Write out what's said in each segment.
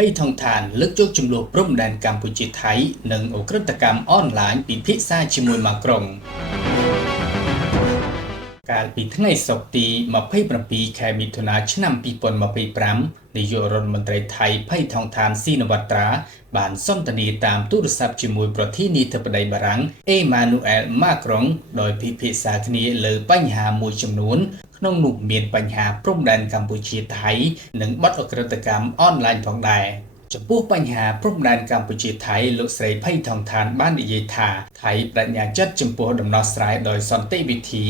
ភ័យថងឋានលើកយកចំនួនព្រំដែនកម្ពុជាថៃនិងអ ក្រិតកម្មអនឡាញពិភាក្សាជាមួយម៉ាក្រុងកាលពីថ្ងៃសុក្រទី27ខែមិថុនាឆ្នាំ2025នាយករដ្ឋមន្ត្រីថៃភ័យថងឋានស៊ីនវត្ត្រាបានសន្ទនាតាមទូរស័ព្ទជាមួយប្រធានាធិបតីបារាំងអេម៉ានូអែលម៉ាក្រុងដោយពិភាក្សាគ្នាលើបញ្ហាមួយចំនួនក្នុងនោះមានបញ្ហាព្រំដែនកម្ពុជាថៃនិងបទអក្រិតកម្មអនឡាញផងដែរចំពោះបញ្ហាព្រំដែនកម្ពុជាថៃលោកស្រីភ័យថងឋានបាននិយាយថាថៃបញ្ញាចិត្តចំពោះដំណោះស្រាយដោយសន្តិវិធី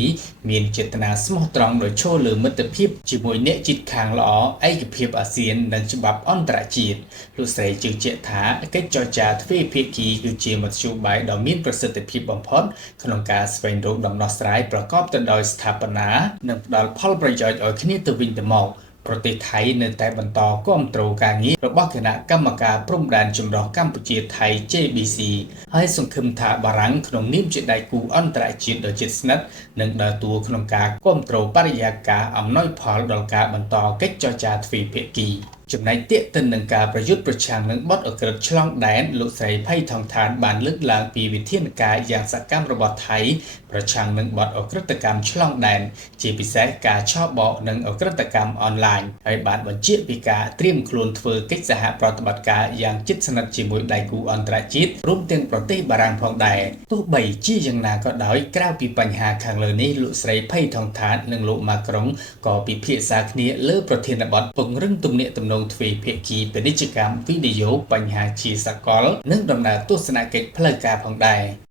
មានចេតនាស្មោះត្រង់ដោយឈលលើមិត្តភាពជាមួយអ្នកជិតខាងល្អឯកភាពអាស៊ាននិងច្បាប់អន្តរជាតិលោកស្រីជឿជាក់ថាកិច្ចចរចាទ្វេភាគីគឺជាមធ្យោបាយដ៏មានប្រសិទ្ធភាពបំផុតក្នុងការស្វែងរកដំណោះស្រាយប្រកបទៅដោយស្ថាបនានិងផ្ដល់ផលប្រយោជន៍ឲ្យគ្នាទៅវិញទៅមកប្រទេសថៃនៅតែបន្តគាំទ្រការងាររបស់គណៈកម្មការព្រំដែនចម្រុះកម្ពុជាថៃ JBC ហើយសង្ឃឹមថាបារាំងក្នុងនាមជាដៃគូអន្តរជាតិដ៏ជិតស្និទ្ធនឹងដើរតួក្នុងការគាំទ្របរិយាកាសអំណោយផលដល់ការបន្តកិច្ចចរចាទ្វេភាគីចំណែកទាក់ទិននឹងការប្រយុទ្ធប្រឆាំងនឹងបទអក្រិតឆ្លងដែនលោកស្រីភ័យថងឋានបានលើកឡើងពីវិធានការយ៉ាងសកម្មរបស់ថៃប្រឆាំងនឹងបទអក្រិតកម្មឆ្លងដែនជាពិសេសការឆបោកនិងអក្រិតកម្មអនឡាញហើយបានបញ្ជាក់ពីការត្រៀមខ្លួនធ្វើកិច្ចសហប្រតិបត្តិការយ៉ាងជិតស្និទ្ធជាមួយដៃគូអន្តរជាតិរួមទាំងប្រទេសបារាំងផងដែរទោះបីជាយ៉ាងណាក៏ដោយក្រៅពីបញ្ហាខាងលើនេះលោកស្រីភ័យថងឋាននិងលោកម៉ាក្រុងក៏ពិភាក្សាគ្នាលើប្រធានបទពង្រឹងទំនាក់ទំនងទ្វេភាគីពាណិជ្ជកម្មវីដេអូបញ្ហាជាសកលនិងដំណើរទស្សនកិច្ចផ្លូវការផងដែរ